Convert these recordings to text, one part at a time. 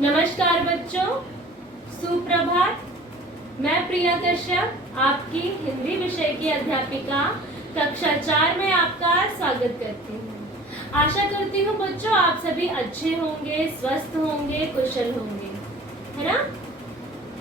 नमस्कार बच्चों, सुप्रभात। मैं प्रिया कश्यप, आपकी हिंदी विषय की अध्यापिका कक्षा 4 में आपका स्वागत करती हूँ। आशा करती हूँ बच्चों आप सभी अच्छे होंगे, स्वस्थ होंगे, कुशल होंगे, है ना?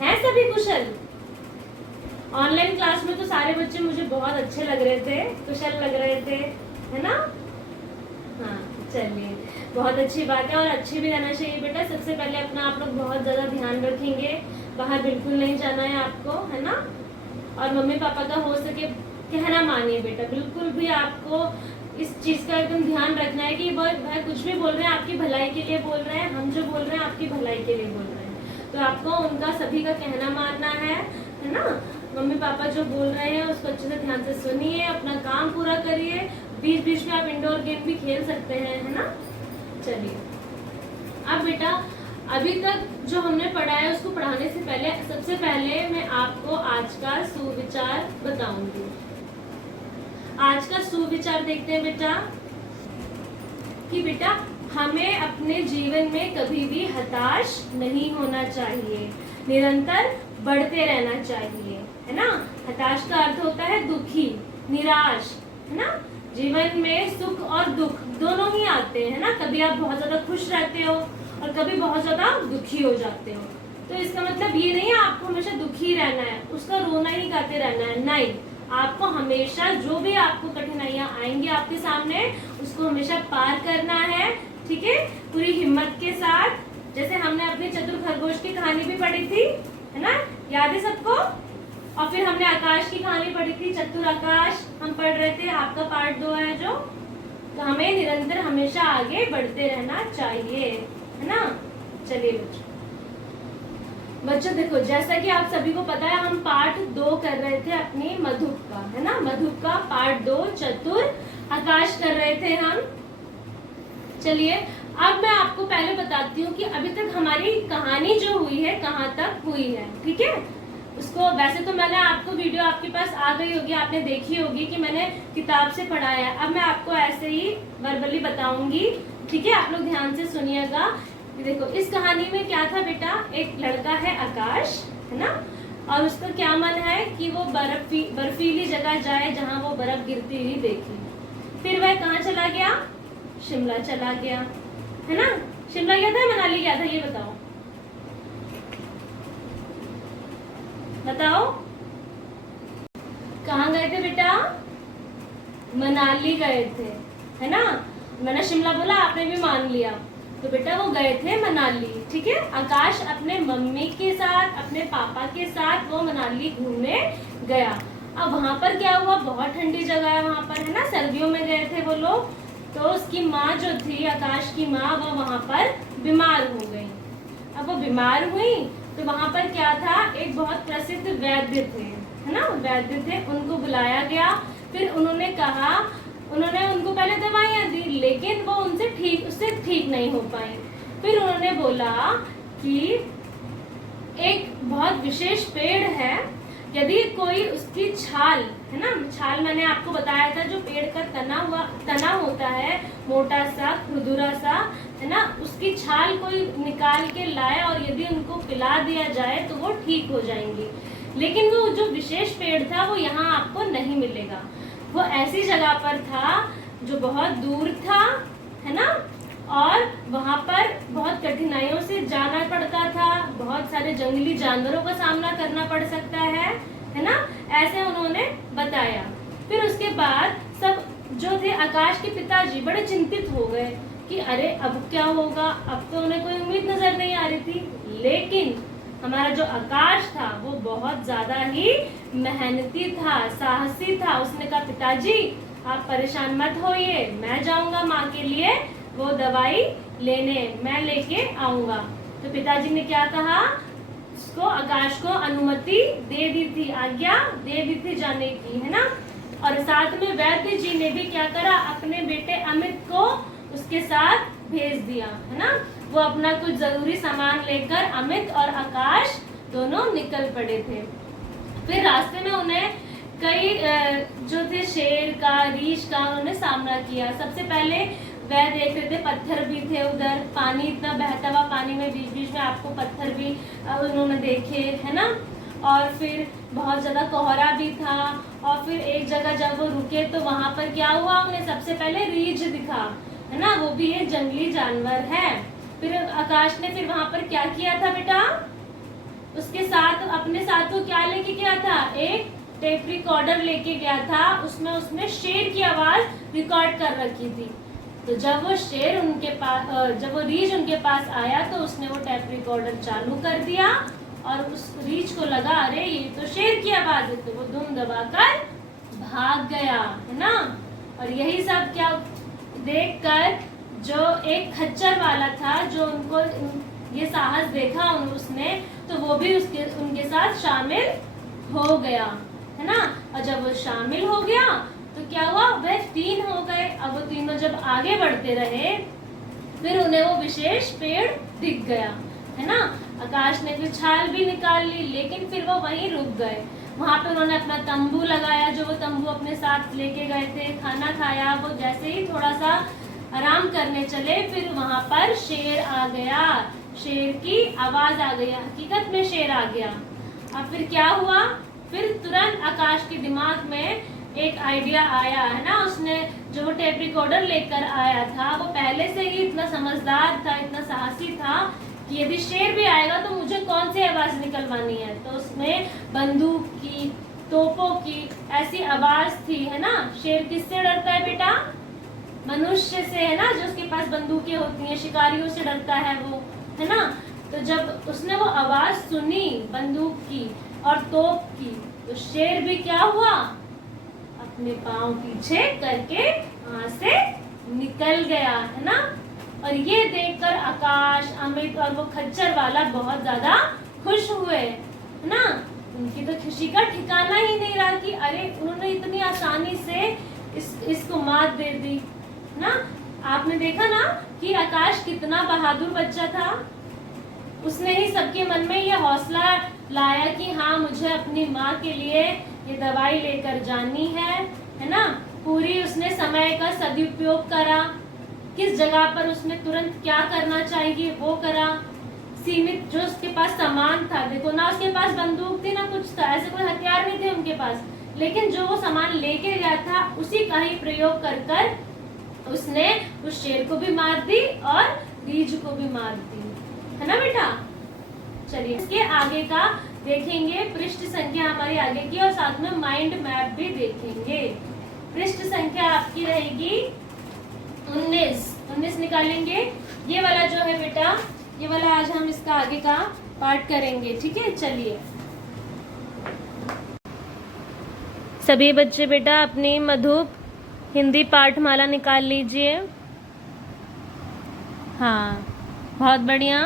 हैं सभी कुशल? ऑनलाइन क्लास में तो सारे बच्चे मुझे बहुत अच्छे लग रहे थे, कुशल लग रहे थे, है ना? हाँ, चलिए, बहुत अच्छी बात है और अच्छे भी रहना चाहिए बेटा। सबसे पहले अपना आप लोग बहुत ज्यादा ध्यान रखेंगे, बाहर बिल्कुल नहीं जाना है आपको, है ना? और मम्मी पापा का हो सके कहना मानिए बेटा, बिल्कुल भी आपको इस चीज का एकदम ध्यान रखना है कि वह कुछ भी बोल रहे हैं आपकी भलाई के लिए बोल रहे हैं, हम जो बोल रहे हैं आपकी भलाई के लिए बोल रहे हैं, तो आपको उनका सभी का कहना मानना है ना? मम्मी पापा जो बोल रहे हैं उसको अच्छे से ध्यान से सुनिए, अपना काम पूरा करिए। बीच बीच में आप इंडोर गेम भी खेल सकते हैं, है ना? चलिए, अब बेटा अभी तक जो हमने पढ़ा है उसको पढ़ाने से पहले सबसे पहले मैं आपको आज का सुविचार बताऊंगी। आज का सुविचार देखते हैं बेटा कि बेटा हमें अपने जीवन में कभी भी हताश नहीं होना चाहिए, निरंतर बढ़ते रहना चाहिए, है ना? हताश का अर्थ होता है दुखी, निराश, है ना? जीवन में सुख और दुख दोनों ही आते हैं ना। कभी आप बहुत ज्यादा खुश रहते हो और कभी बहुत ज्यादा दुखी हो जाते हो, तो इसका मतलब ये नहीं है आपको हमेशा दुखी रहना है, उसका रोना ही गाते रहना है, नहीं। आपको हमेशा जो भी आपको कठिनाइयां आएंगी आपके सामने, उसको हमेशा पार करना है, ठीक है? पूरी हिम्मत के साथ। जैसे हमने अपनी चतुर खरगोश की कहानी भी पढ़ी थी, है ना? याद है सबको? और फिर हमने आकाश की कहानी पढ़ी थी, चतुर आकाश हम पढ़ रहे थे, आपका पार्ट 2 है जो। तो हमें निरंतर हमेशा आगे बढ़ते रहना चाहिए, है ना? चलिए बच्चों देखो, जैसा कि आप सभी को पता है हम पार्ट 2 कर रहे थे अपनी मधुप का, है ना? मधुप का पार्ट 2 चतुर आकाश कर रहे थे हम। चलिए, अब मैं आपको पहले बताती हूँ कि अभी तक हमारी कहानी जो हुई है कहाँ तक हुई है, ठीक है? उसको वैसे तो मैंने आपको वीडियो आपके पास आ गई होगी, आपने देखी होगी कि मैंने किताब से पढ़ाया है। अब मैं आपको ऐसे ही वर्बली बताऊंगी, ठीक है? आप लोग ध्यान से सुनिएगा। देखो, इस कहानी में क्या था बेटा, एक लड़का है आकाश, है ना? और उसका क्या मन है कि वो बर्फीली जगह जाए जहाँ वो बर्फ गिरती हुई देखे। फिर वह कहाँ चला गया? शिमला चला गया, है ना? शिमला गया था, मनाली गया था, ये बताओ बताओ। कहाँ गए थे बेटा? मनाली गए थे, है ना? मैंने शिमला बोला, आपने भी मान लिया। तो बेटा वो गए थे मनाली, ठीक है? आकाश अपने मम्मी के साथ, अपने पापा के साथ वो मनाली घूमने गया। अब वहां पर क्या हुआ, बहुत ठंडी जगह है वहां पर, है ना? सर्दियों में गए थे वो लोग। तो उसकी माँ जो थी, आकाश की माँ, वो वहां पर बीमार हो गई। अब वो बीमार हुई तो वहां पर क्या था, एक बहुत प्रसिद्ध वैद्य थे, है ना? वैद्य थे, उनको बुलाया गया। फिर उन्होंने कहा, उन्होंने उनको पहले दवाइयां दी, लेकिन वो उससे ठीक नहीं हो पाई। फिर उन्होंने बोला कि एक बहुत विशेष पेड़ है, यदि कोई उसकी छाल, है ना? छाल मैंने आपको बताया था, जो पेड़ का तना होता है, मोटा सा, खुरदुरा सा, है ना? उसकी छाल कोई निकाल के लाए और यदि उनको पिला दिया जाए तो वो ठीक हो जाएंगी। लेकिन वो जो विशेष पेड़ था वो यहाँ आपको नहीं मिलेगा। वो ऐसी जगह पर था जो बहुत दूर था, है ना? और वहां पर बहुत कठिनाइयों से जाना पड़ता था, बहुत सारे जंगली जानवरों का सामना करना पड़ सकता है ना? ऐसे उन्होंने बताया। फिर उसके बाद सब जो थे, आकाश के पिताजी बड़े चिंतित हो गए कि अरे अब क्या होगा, अब तो उन्हें कोई उम्मीद नजर नहीं आ रही थी। लेकिन हमारा जो आकाश था वो बहुत ज्यादा ही मेहनती था, साहसी था। उसने कहा, पिताजी आप परेशान मत होइए, मैं जाऊंगा माँ के लिए वो दवाई लेने, मैं लेके आऊंगा। तो पिताजी ने क्या कहा, उसको, आकाश को अनुमति दे दी थी, आज्ञा दे दी थी जाने की, है ना? और साथ में वैद्य जी ने भी क्या करा, अपने बेटे अमित को उसके साथ भेज दिया, है ना? वो अपना कुछ जरूरी सामान लेकर अमित और आकाश दोनों निकल पड़े थे। फिर रास्ते में उन्हें कई जो थे शेर का, रीछ का उन्होंने सामना किया। सबसे पहले वह देख रहे थे, पत्थर भी थे उधर, पानी इतना बहता हुआ पानी में बीच बीच में आपको पत्थर भी उन्होंने देखे, है ना। और फिर बहुत ज़्यादा कोहरा भी था। और फिर एक जगह जब वो रुके तो वहाँ पर क्या हुआ, उन्हें सबसे पहले रीछ दिखा, है ना, वो भी एक जंगली जानवर है। फिर आकाश ने फिर वहाँ पर क्या किया था बेटा, उसके साथ अपने साथ वो क्या लेके गया था, एक टेप रिकॉर्डर लेके गया था। उसमें उसने शेर की आवाज रिकॉर्ड कर रखी थी। तो जब वो शेर उनके पास, जब वो रीछ उनके पास आया तो उसने वो टेप रिकॉर्डर चालू कर दिया और उस रीछ को लगा अरे ये तो शेर की आवाज है, तो वो दुम दबाकर भाग गया, है ना। और यही सब क्या देखकर जो एक खच्चर वाला था, जो उनको ये साहस देखा उसने, तो वो भी उनके साथ शामिल हो गया, है ना। और जब वो शामिल हो गया तो क्या हुआ, वह 3 हो गए। अब वो तीनों जब आगे बढ़ते रहे फिर उन्हें वो विशेष पेड़ दिख गया, है ना। आकाश ने फिर छाल भी निकाल ली, लेकिन फिर वो वहीं रुक गए। वहां पे उन्होंने अपना तंबू लगाया, जो वो तंबू अपने साथ लेके गए थे, खाना खाया। वो जैसे ही थोड़ा सा आराम करने चले, फिर वहां पर शेर आ गया, शेर की आवाज आ गई, हकीकत में शेर आ गया। अब फिर क्या हुआ, फिर तुरंत आकाश के दिमाग में एक आइडिया आया, है ना। उसने जो वो टेप रिकॉर्डर लेकर आया था, वो पहले से ही इतना समझदार था, इतना साहसी था कि यदि शेर भी आएगा तो मुझे कौन सी आवाज निकलवानी है। तो उसमें बंदूक की, तोपों की ऐसी आवाज थी, है ना। शेर किससे डरता है बेटा, मनुष्य से, है ना, जो उसके पास बंदूकें होती हैं, शिकारियों से डरता है वो, है ना। तो जब उसने वो आवाज सुनी बंदूक की और तोप की, तो शेर भी क्या हुआ, अपने पांव पीछे करके वहां से निकल गया, है ना। और ये देखकर आकाश, अमित और वो खच्चर वाला बहुत ज्यादा खुश हुए, है ना। उनकी तो खुशी का ठिकाना ही नहीं रहा कि अरे उन्होंने इतनी आसानी से इसको मात दे दी ना। आपने देखा ना कि आकाश कितना बहादुर बच्चा था। उसने ही सबके मन में ये हौसला लाया कि हाँ मुझे अपनी माँ के लिए ये दवाई लेकर जानी है ना। पूरी उसने समय का सदुपयोग करा, किस जगह पर उसने तुरंत क्या करना चाहिए वो करा। सीमित जो उसके पास सामान था, देखो ना उसके पास बंदूक थी ना कुछ था, ऐसे कोई हथियार नहीं थे उनके पास, लेकिन जो वो सामान लेके गया था उसी का ही प्रयोग कर कर उसने उस शेर को भी मार दी और रीछ को भी मार दी, है ना बेटा। चलिए इसके आगे का देखेंगे, पृष्ठ संख्या हमारी आगे की, और साथ में माइंड मैप भी देखेंगे। पृष्ठ संख्या आपकी रहेगी 19 निकालेंगे। ये वाला जो है बेटा, ये वाला आज हम इसका आगे का पार्ट करेंगे, ठीक है। चलिए सभी बच्चे बेटा अपनी मधुप हिंदी पाठमाला निकाल लीजिए। हाँ बहुत बढ़िया,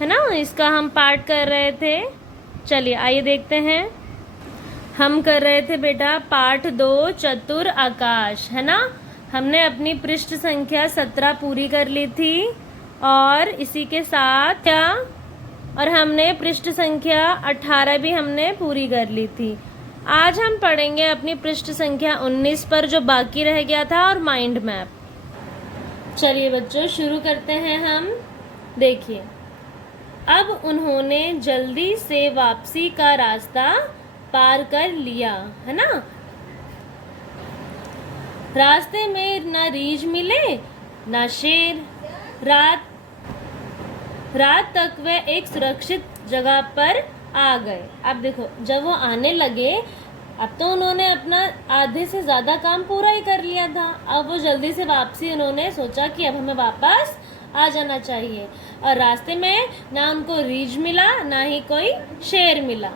है ना। इसका हम पाठ कर रहे थे। चलिए आइए देखते हैं। हम कर रहे थे बेटा पाठ 2 चतुर आकाश, है ना। हमने अपनी पृष्ठ संख्या 17 पूरी कर ली थी और इसी के साथ क्या, और हमने पृष्ठ संख्या 18 भी हमने पूरी कर ली थी। आज हम पढ़ेंगे अपनी पृष्ठ संख्या 19 पर जो बाकी रह गया था, और माइंड मैप। चलिए बच्चों शुरू करते हैं हम। देखिए अब उन्होंने जल्दी से वापसी का रास्ता पार कर लिया, है ना। रास्ते में ना रीछ मिले ना शेर। रात तक वह एक सुरक्षित जगह पर आ गए। अब देखो जब वो आने लगे, अब तो उन्होंने अपना आधे से ज़्यादा काम पूरा ही कर लिया था। अब वो जल्दी से वापसी उन्होंने सोचा कि अब हमें वापस आ जाना चाहिए। और रास्ते में ना उनको रीछ मिला ना ही कोई शेर मिला।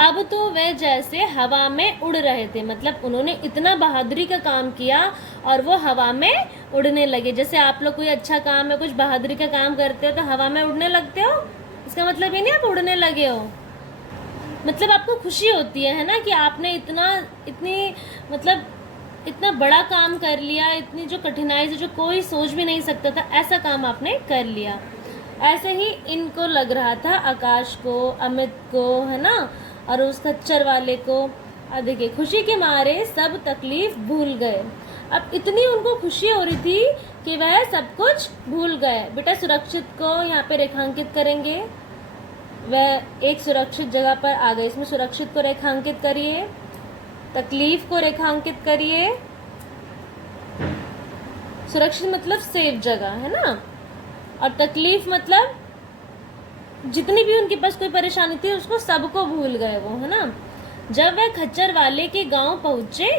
अब तो वह जैसे हवा में उड़ रहे थे, मतलब उन्होंने इतना बहादुरी का काम किया और वो हवा में उड़ने लगे। जैसे आप लोग कोई अच्छा काम है, कुछ बहादुरी का काम करते हो तो हवा में उड़ने लगते हो, इसका मतलब ये नहीं आप उड़ने लगे हो, मतलब आपको खुशी होती है ना, कि आपने इतना बड़ा काम कर लिया, इतनी जो कठिनाई से जो कोई सोच भी नहीं सकता था, ऐसा काम आपने कर लिया। ऐसे ही इनको लग रहा था, आकाश को, अमित को, है ना, और उस खच्चर वाले को। अब देखिए खुशी के मारे सब तकलीफ भूल गए। अब इतनी उनको खुशी हो रही थी कि वह सब कुछ भूल गए। बेटा सुरक्षित को यहाँ पे रेखांकित करेंगे। वह एक सुरक्षित जगह पर आ गए। इसमें सुरक्षित को रेखांकित करिए, तकलीफ को रेखांकित करिए। सुरक्षित मतलब सेफ जगह है ना, और तकलीफ मतलब जितनी भी उनके पास कोई परेशानी थी उसको सबको भूल गए वो, है ना। जब वह खच्चर वाले के गांव पहुंचे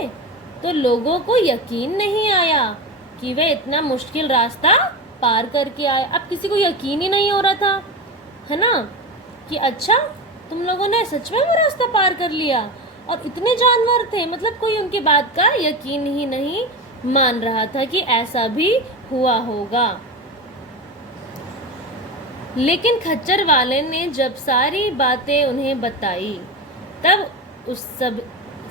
तो लोगों को यकीन नहीं आया कि वह इतना मुश्किल रास्ता पार करके आए। अब किसी को यकीन ही नहीं हो रहा था, है ना, कि अच्छा तुम लोगों ने सच में वो रास्ता पार कर लिया। और इतने जानवर थे, मतलब कोई उनकी बात का यकीन ही नहीं मान रहा था कि ऐसा भी हुआ होगा। लेकिन खच्चर वाले ने जब सारी बातें उन्हें बताई तब उस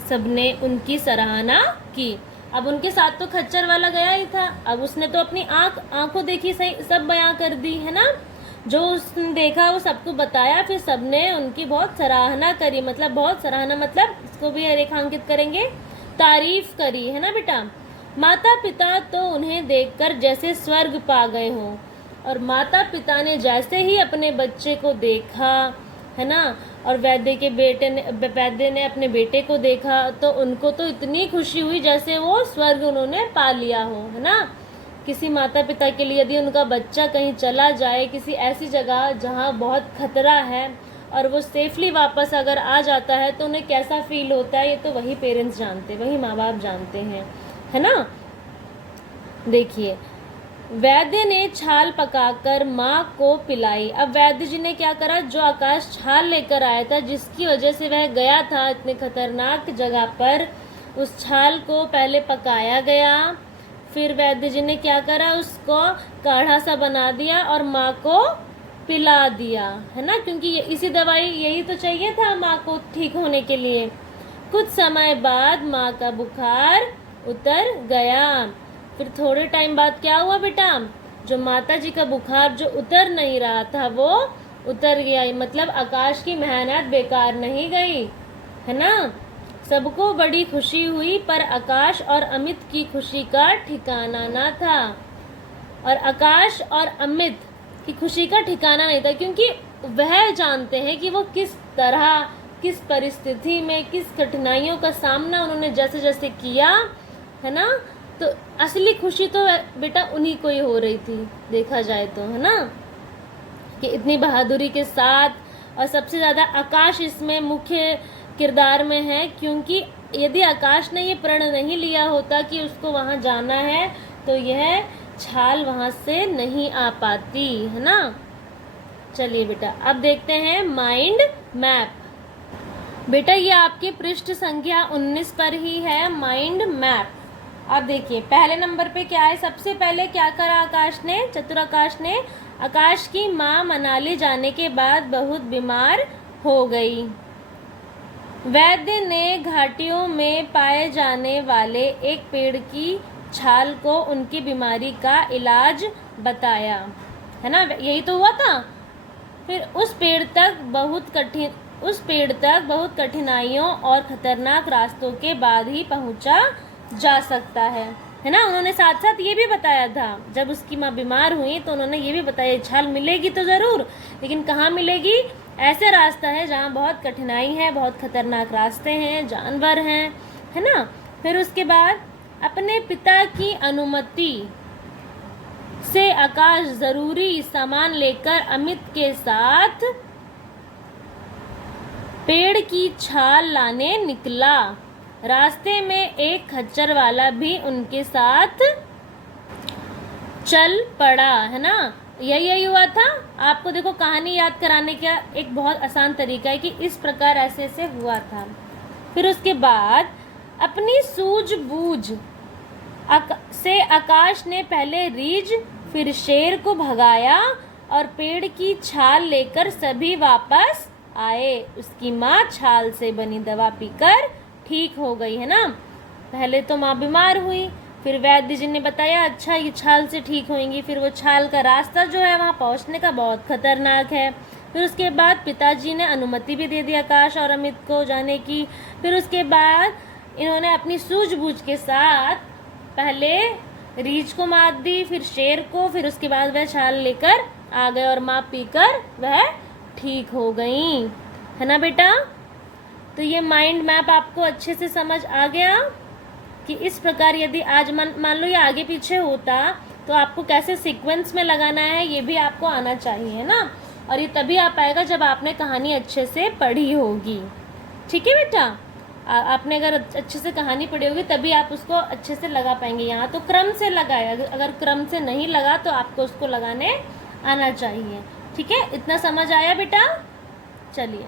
सबने उनकी सराहना की। अब उनके साथ तो खच्चर वाला गया ही था, अब उसने तो अपनी आंखों देखी सही सब बयां कर दी, है ना। जो उसने देखा वो सबको बताया, फिर सबने उनकी बहुत सराहना करी। मतलब बहुत सराहना मतलब इसको भी रेखांकित करेंगे, तारीफ करी, है ना बेटा। माता पिता तो उन्हें देखकर जैसे स्वर्ग पा गए हों, और माता पिता ने जैसे ही अपने बच्चे को देखा, है ना, और वैद्य ने अपने बेटे को देखा तो उनको तो इतनी खुशी हुई जैसे वो स्वर्ग उन्होंने पा लिया हो, है ना। किसी माता पिता के लिए यदि उनका बच्चा कहीं चला जाए किसी ऐसी जगह जहाँ बहुत खतरा है और वो सेफली वापस अगर आ जाता है तो उन्हें कैसा फील होता है, ये तो वही पेरेंट्स जानते, वही माँ बाप जानते हैं, है ना। देखिए, वैद्य ने छाल पकाकर माँ को पिलाई। अब वैद्य जी ने क्या करा, जो आकाश छाल लेकर आया था जिसकी वजह से वह गया था इतने खतरनाक जगह पर, उस छाल को पहले पकाया गया, फिर वैद्य जी ने क्या करा, उसको काढ़ा सा बना दिया और माँ को पिला दिया, है ना, क्योंकि इसी दवाई यही तो चाहिए था माँ को ठीक होने के लिए। कुछ समय बाद माँ का बुखार उतर गया। फिर थोड़े टाइम बाद क्या हुआ बेटा, जो माता जी का बुखार जो उतर नहीं रहा था वो उतर गया। मतलब आकाश की मेहनत बेकार नहीं गई, है ना। सबको बड़ी खुशी हुई, पर आकाश और अमित की खुशी का ठिकाना ना था। और आकाश और अमित की खुशी का ठिकाना नहीं था, क्योंकि वह जानते हैं कि वो किस तरह, किस परिस्थिति में, किस कठिनाइयों का सामना उन्होंने जैसे जैसे किया, है ना। तो असली खुशी तो बेटा उन्हीं को ही हो रही थी, देखा जाए तो, है ना, कि इतनी बहादुरी के साथ। और सबसे ज़्यादा आकाश इसमें मुख्य किरदार में है, क्योंकि यदि आकाश ने ये प्रण नहीं लिया होता कि उसको वहाँ जाना है तो यह छाल वहाँ से नहीं आ पाती, है ना। चलिए बेटा अब देखते हैं माइंड मैप। बेटा ये आपकी पृष्ठ संख्या 19 पर ही है, माइंड मैप। अब देखिए पहले नंबर पे क्या है, सबसे पहले क्या करा आकाश ने, चतुर आकाश ने, आकाश की माँ मनाली जाने के बाद बहुत बीमार हो गई। वैद्य ने घाटियों में पाए जाने वाले एक पेड़ की छाल को उनकी बीमारी का इलाज बताया, है ना, यही तो हुआ था। फिर उस पेड़ तक बहुत कठिनाइयों और खतरनाक रास्तों के बाद ही पहुंचा जा सकता है ना। उन्होंने साथ साथ ये भी बताया था, जब उसकी माँ बीमार हुई तो उन्होंने ये भी बताया छाल मिलेगी तो ज़रूर, लेकिन कहाँ मिलेगी, ऐसे रास्ता है जहाँ बहुत कठिनाई है, बहुत खतरनाक रास्ते हैं, जानवर हैं, है ना। फिर उसके बाद अपने पिता की अनुमति से आकाश ज़रूरी सामान लेकर अमित के साथ पेड़ की छाल लाने निकला। रास्ते में एक खच्चर वाला भी उनके साथ चल पड़ा, है ना। यही हुआ था। आपको देखो कहानी याद कराने का एक बहुत आसान तरीका है कि इस प्रकार ऐसे ऐसे हुआ था। फिर उसके बाद अपनी सूझबूझ से आकाश ने पहले रीछ फिर शेर को भगाया और पेड़ की छाल लेकर सभी वापस आए। उसकी माँ छाल से बनी दवा पीकर ठीक हो गई, है ना। पहले तो माँ बीमार हुई, फिर वैद्य जी ने बताया अच्छा ये छाल से ठीक होंगी। फिर वो छाल का रास्ता जो है वहाँ पहुँचने का बहुत खतरनाक है। फिर उसके बाद पिताजी ने अनुमति भी दे दी आकाश और अमित को जाने की। फिर उसके बाद इन्होंने अपनी सूझबूझ के साथ पहले रीछ को मात दी, फिर शेर को, फिर उसके बाद वह छाल लेकर आ गए और माँ पीकर वह ठीक हो गई, है ना बेटा। तो ये माइंड मैप आपको अच्छे से समझ आ गया कि इस प्रकार यदि आज मान लो ये आगे पीछे होता तो आपको कैसे सीक्वेंस में लगाना है ये भी आपको आना चाहिए ना, और ये तभी आ पाएगा जब आपने कहानी अच्छे से पढ़ी होगी। ठीक है बेटा, आपने अगर अच्छे से कहानी पढ़ी होगी तभी आप उसको अच्छे से लगा पाएंगे। यहाँ तो क्रम से लगाए, अगर क्रम से नहीं लगा तो आपको उसको लगाने आना चाहिए। ठीक है, इतना समझ आया बेटा। चलिए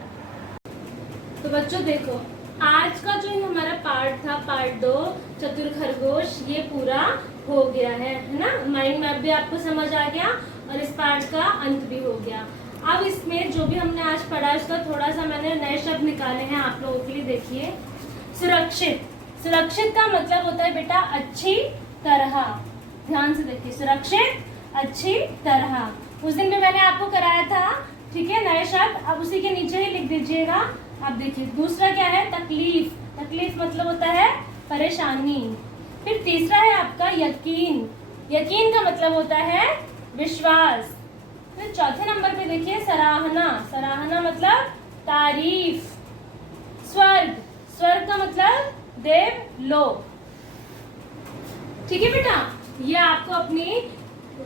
तो बच्चों देखो, आज का जो हमारा पार्ट था, पार्ट 2 चतुर खरगोश, ये पूरा हो गया है ना। माइंड मैप भी आपको समझ आ गया और इस पार्ट का अंत भी हो गया। अब इसमें जो भी हमने आज पढ़ा उसका थोड़ा सा मैंने नए शब्द निकाले हैं आप लोगों के लिए। देखिए, सुरक्षित। सुरक्षित का मतलब होता है बेटा अच्छी तरह। ध्यान से देखिए, सुरक्षित अच्छी तरह। उस दिन भी मैंने आपको कराया था, ठीक है, नए शब्द। अब उसी के नीचे ही लिख दीजिएगा। अब देखिए दूसरा क्या है, तकलीफ। तकलीफ मतलब होता है परेशानी। फिर तीसरा है आपका यकीन। यकीन का मतलब होता है विश्वास। फिर चौथे नंबर पे देखिए सराहना। सराहना मतलब तारीफ। स्वर्ग। स्वर्ग का मतलब देवलोक। ठीक है बेटा, ये आपको अपनी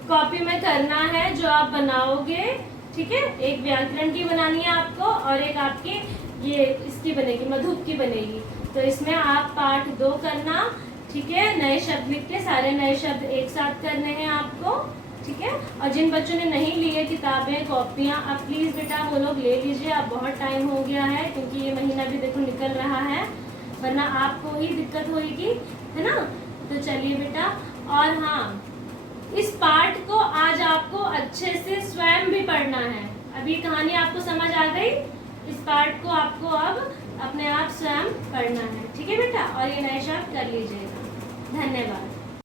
कॉपी में करना है जो आप बनाओगे। ठीक है, एक व्याकरण की बनानी है आपको और एक आपकी ये इसकी बनेगी, मधुप की बनेगी। तो इसमें आप पार्ट 2 करना। ठीक है, नए शब्द लिख के सारे नए शब्द एक साथ करने हैं आपको। ठीक है, और जिन बच्चों ने नहीं लिए किताबें कॉपियां, आप प्लीज बेटा वो लोग ले लीजिए। अब बहुत टाइम हो गया है क्योंकि ये महीना भी देखो निकल रहा है, वरना आपको ही दिक्कत होगी, है ना। तो चलिए बेटा, और हाँ, इस पार्ट को आज आपको अच्छे से स्वयं भी पढ़ना है। अब ये कहानी आपको समझ आ गई, इस पार्ट को आपको अब अपने आप स्वयं पढ़ना है। ठीक है बेटा, और ये नए शब्द कर लीजिएगा। धन्यवाद।